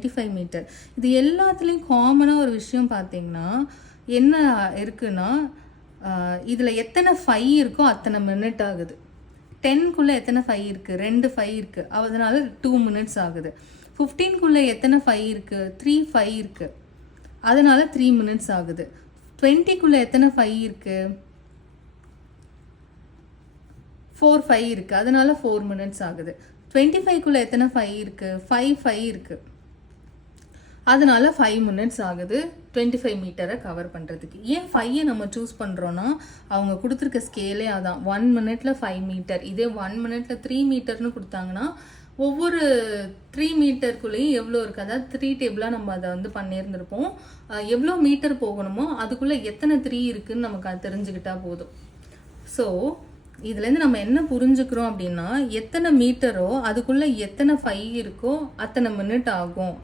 25 metre. இது எல்லாத்துலேயும் காமனாக ஒரு விஷயம் பார்த்தீங்கன்னா என்ன இருக்குன்னா, இதில் எத்தனை 5 இருக்கோ அத்தனை மினிட் ஆகுது. 10க்குள்ளே எத்தனை 5 இருக்குது? 2 5 இருக்குது, அதனால 2 மினிட்ஸ் ஆகுது. 15க்குள்ளே எத்தனை 5 இருக்குது? 3 5 இருக்குது, அதனால 3 மினிட்ஸ் ஆகுது. 20க்குள்ளே எத்தனை 5 இருக்குது? 4 5 இருக்குது, அதனால 4 மினிட்ஸ் ஆகுது. 25க்குள்ளே எத்தனை 5 இருக்குது? 5 5 இருக்குது, அதனால 5 மினிட்ஸ் ஆகுது 25 மீட்டரை கவர் பண்ணுறதுக்கு. ஏன் 5 நம்ம சூஸ் பண்ணுறோன்னா, அவங்க கொடுத்துருக்க ஸ்கேலே அதான், 1 மினிட்ல 5 மீட்டர். இதே 1 மினிட்ல 3 மீட்டர்னு கொடுத்தாங்கன்னா ஒவ்வொரு 3 மீட்டருக்குள்ளேயும் எவ்வளோ இருக்குது, அதாவது 3 டேபிளாக நம்ம அதை வந்து பண்ணியிருந்திருப்போம். எவ்வளோ மீட்டர் போகணுமோ அதுக்குள்ளே எத்தனை 3 இருக்குதுன்னு நமக்கு அது தெரிஞ்சுக்கிட்டா போதும். ஸோ இதுலேருந்து நம்ம என்ன புரிஞ்சுக்கிறோம் அப்படின்னா, எத்தனை மீட்டரோ அதுக்குள்ளே எத்தனை 5 இருக்கோ அத்தனை மினிட் ஆகும்.